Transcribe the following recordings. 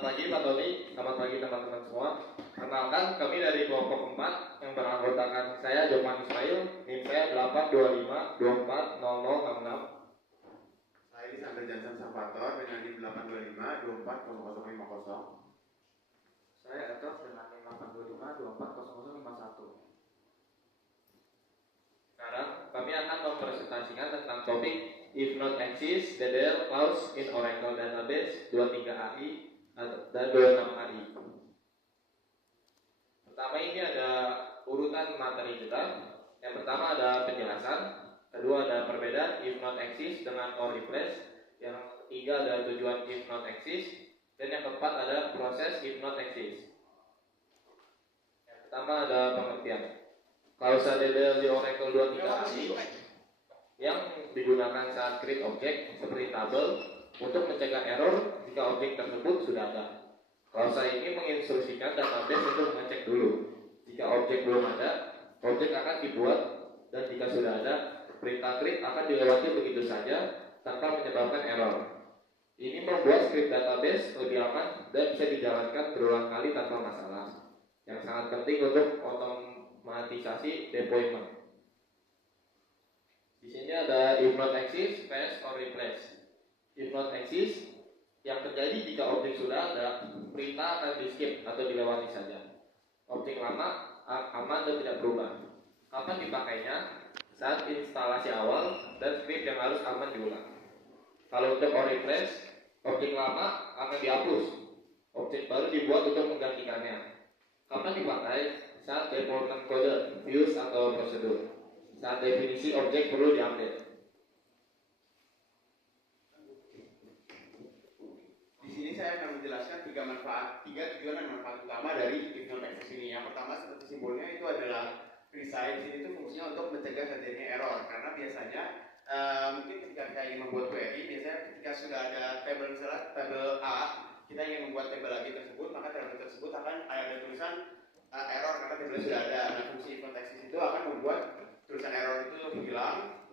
Selamat pagi Pak Tony, selamat pagi teman-teman semua. Perkenalkan, kami dari kelompok 4 yang beranggotakan saya Joman Ismail, NIM saya 825240066. Saya Lisandra Jansan Sampator dengan NIM 825240050. Saya Etos dengan NIM 825240051. Sekarang kami akan mempresentasikan tentang topik If Not Exist, DDL Clause in Oracle Database 23AI dan 26AI. Pertama ini ada urutan materi kita. Yang pertama ada penjelasan, kedua ada perbedaan if not exist dengan or replace, yang ketiga ada tujuan if not exist, dan yang keempat ada proses if not exist. Yang pertama ada pengertian. Klausa DDL di Oracle 23AI yang digunakan saat create objek seperti tabel untuk mencegah error jika objek tersebut sudah ada. Klausa ini menginstruksikan database untuk mengecek dulu. Jika objek belum ada, objek akan dibuat, dan jika sudah ada, perintah create akan dilewati begitu saja tanpa menyebabkan error. Ini membuat script database lebih aman dan bisa dijalankan berulang kali tanpa masalah. Yang sangat penting untuk otomatisasi deployment. Di sini ada if not exist, pass or replace. If not exist, yang terjadi jika objek sudah ada, perintah akan di-skip atau dilewati saja. Objek lama aman dan tidak berubah. Kapan dipakainya? Saat instalasi awal dan script yang harus aman diulang. Kalau untuk or replace, objek lama akan dihapus. Objek baru dibuat untuk menggantikannya. Kapan dipakai? Saat deployment kode, views atau prosedur. Saat definisi objek perlu diupdate. Di sini saya akan menjelaskan tiga tujuan dan manfaat utama dari if not exist ini. Yang pertama seperti simbolnya itu adalah resign. Ini itu fungsinya untuk mencegah terjadinya error. Karena biasanya mungkin ketika kita ingin membuat query, biasanya ketika sudah ada tabel A, kita ingin membuat tabel lagi tersebut, maka tabel tersebut akan ada tulisan error karena tabelnya sudah ada. Nah, fungsi if not exist itu akan membuat tulisan error itu hilang,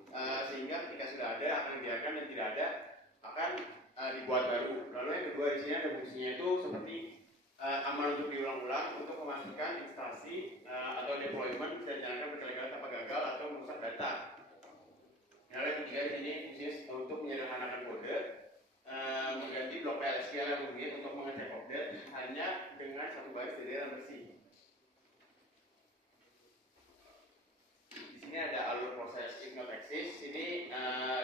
sehingga ketika sudah ada akan dibiarkan, dan tidak ada akan dibuat baru. Lalu yang kedua di sini ada fungsinya itu seperti aman untuk diulang-ulang untuk memastikan instalasi atau deployment bisa dijalankan berkali-kali tanpa gagal atau merusak data. Lalu yang ketiga di sini fungsinya untuk menyederhanakan kode, mengganti blok PLSQL yang rumit untuk mengecek update hanya dengan satu baris DDL yang bersih. Ini ada alur proses if not exist. Ini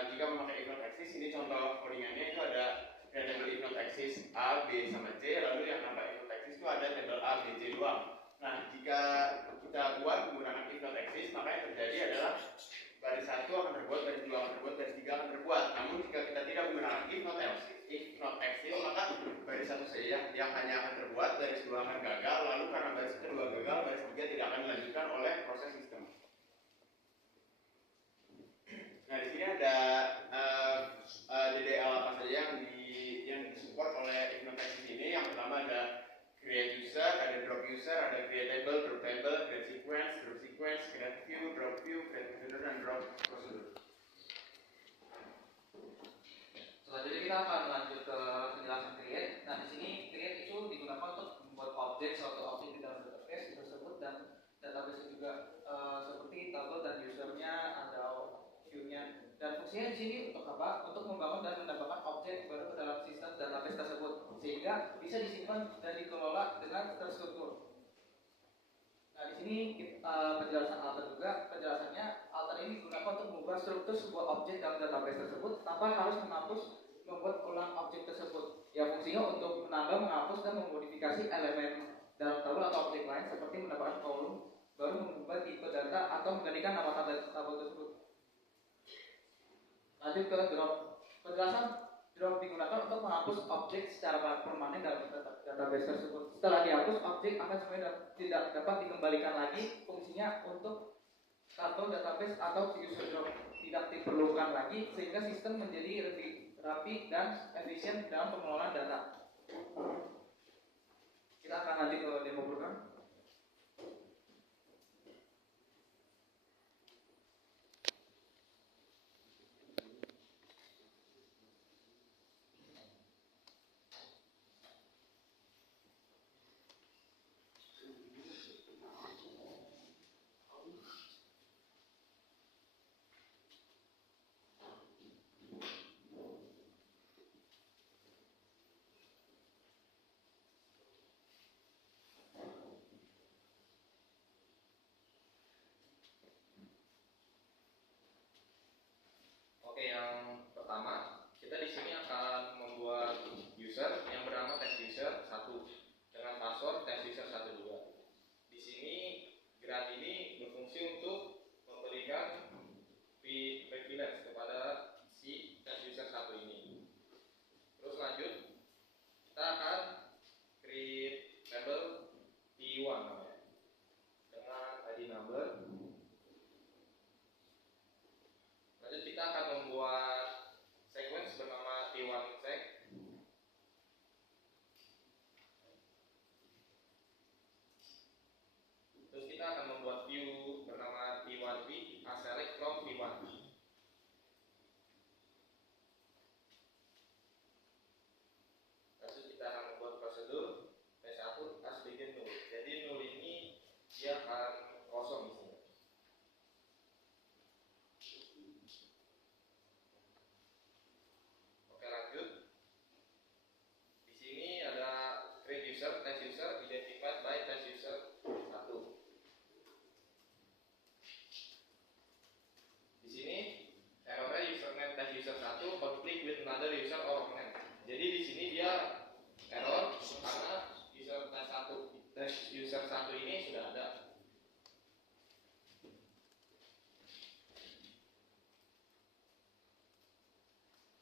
jika memakai if not exist, ini contoh codingannya itu ada table if not exist A, B sama C. Lalu yang nampak if not exist itu ada table A, B, C doang. Nah, jika kita buat menggunakan if not exist, maka yang terjadi adalah baris 1 akan terbuat, baris 2 akan terbuat, baris 3 akan terbuat. Namun jika kita tidak menggunakan if not exist, maka baris 1 saja yang hanya akan terbuat, baris 2 akan gagal. Lalu karena baris kedua gagal, baris 3 tidak akan dilanjutkan oleh proses sistem. Nah, di sini ada DDL apa saja yang disupport oleh if not exist ini. Yang pertama ada create user, ada drop user, ada create table, drop table, create sequence, create view, drop view, create procedure, dan drop procedure. Selanjutnya kita akan lanjut ke penjelasan create. Nah, di sini create itu digunakan untuk membuat objek suatu objek di dalam database tersebut, dan database juga seperti tabel dan usernya, ada view-nya. Dan fungsinya di sini untuk apa? Untuk membangun dan menambahkan objek baru ke dalam sistem database tersebut, sehingga bisa disimpan dan dikelola dengan terstruktur. Nah, di sini penjelasan alter juga. Penjelasannya, alter ini digunakan untuk mengubah struktur sebuah objek dalam database tersebut tanpa harus menghapus membuat ulang objek tersebut. Ya, fungsinya untuk menambah, menghapus, dan memodifikasi elemen dalam tabel atau objek lain seperti menambahkan kolom baru, mengubah tipe data, atau menggantikan nama tabel tersebut. Lanjut ke drop. Penjelasan drop digunakan untuk menghapus objek secara permanen dalam database tersebut. Setelah dihapus, objek akan sebenarnya tidak dapat dikembalikan lagi. Fungsinya untuk tabel database atau user drop tidak diperlukan lagi, sehingga sistem menjadi lebih rapi dan efisien dalam pengelolaan data. Kita akan lanjut ke demo program. dia akan kosong isinya. Oke, lanjut. Di sini ada create user, test user, identified by test user 1. Di sini errornya username test user 1 conflict with another user or name. Jadi di sini dia error karena test user 1 ini sudah ada.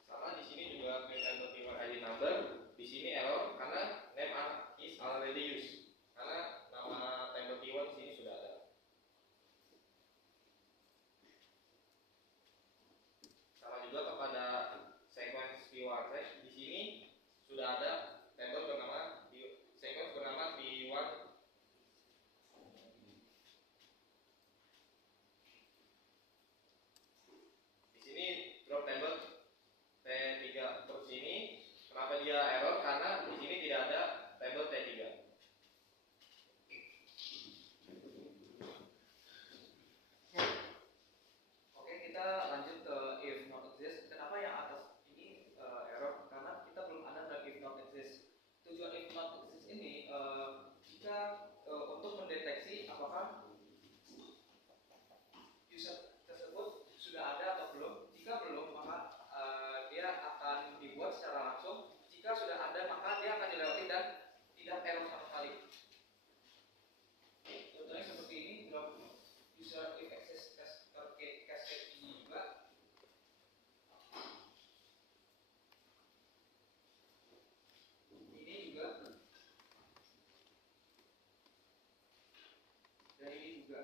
Sama di sini juga create entity ID number. Di sini error karena name is already used. Karena nama table T1 di sini sudah ada. Sama juga kepada sequence P1 di sini sudah ada table bernama sequence bernama P1. Di sini drop table T3 terus ini. Kenapa dia error? Karena di sini tidak ada table T3. Oke, kita lanjut ke if not exist. Kenapa yang atas ini error? Karena kita belum ada tag if not exist. Tujuan if not exist ini jika untuk mendeteksi apakah user tersebut sudah ada atau belum. Jika belum, maka dia akan dibuat secara langsung. Jika sudah ada, maka dia akan dilewati dan tidak error sama sekali. Contohnya seperti ini, drop user if access cascade ini juga. Ini juga. Dan ini juga.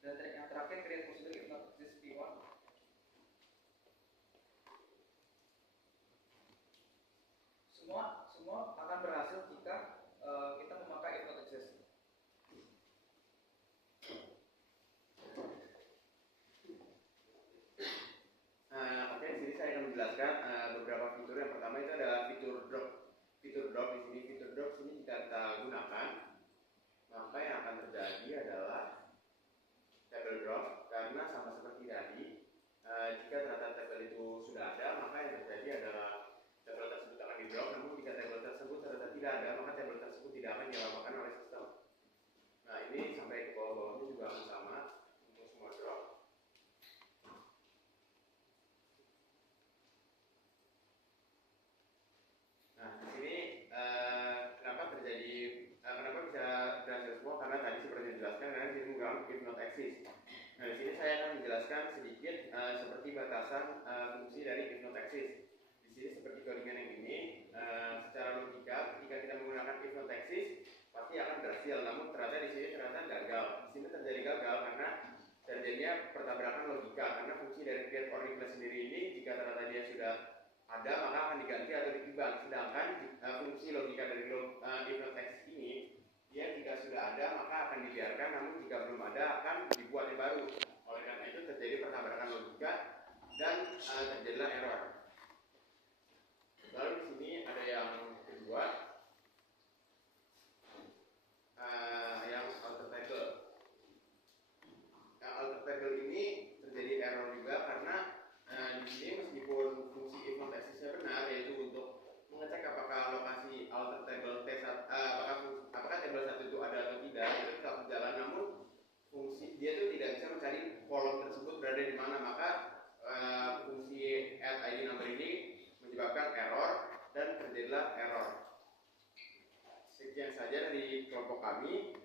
Dan yang terakhir create procedure if not exist P1. Semua akan berhasil jika kita memakai if not exist. Oke, di sini saya akan menjelaskan beberapa fitur. Yang pertama itu ada fitur drop. Fitur drop di sini, fitur drop sini jika kita gunakan, maka yang akan terjadi adalah table drop. Karena sama seperti tadi, jika ternyata table itu sudah ada, maka yang terjadi adalah table tersebut akan di drop. Namun jika table tersebut ternyata tidak ada, maka table tersebut tidak akan dilaporkan oleh sistem. Nah, ini sampai ke bawah-bawahnya juga akan sama untuk semua drop. Nah, di sini kenapa bisa berhasil semua? Karena tadi seperti dijelaskan, karena di sini menggunakan if not exist. Nah, di sini saya akan menjelaskan sedikit seperti batasan fungsi dari if not exist. Di sini seperti codingan yang ini, secara logika, ketika kita menggunakan if not exist, pasti akan berhasil. Namun ternyata di sini gagal. Di sini terjadi gagal karena terjadinya pertabrakan logika. Karena fungsi dari create or replace sendiri ini, jika ternyata dia sudah ada, maka akan diganti atau ditimbang. Sedangkan fungsi logika dari if not exist ini, dia jika sudah ada maka akan dibiarkan, namun jika belum ada akan dibuat yang baru. Oleh karena itu terjadi pertabrakan logika dan terjadilah error. Lalu di sini ada yang kedua, yang alter table. Yang alter table ini terjadi error juga karena di sini meskipun fungsi if not exist-nya benar, yaitu untuk mengecek apakah lokasi alter table T1, apakah table 1 itu ada atau tidak, itu tetap berjalan. Namun fungsi dia itu tidak bisa mencari kolom tersebut berada di mana, maka fungsi add ID number ini menyebabkan error dan terjadilah error. Sekian saja dari kelompok kami.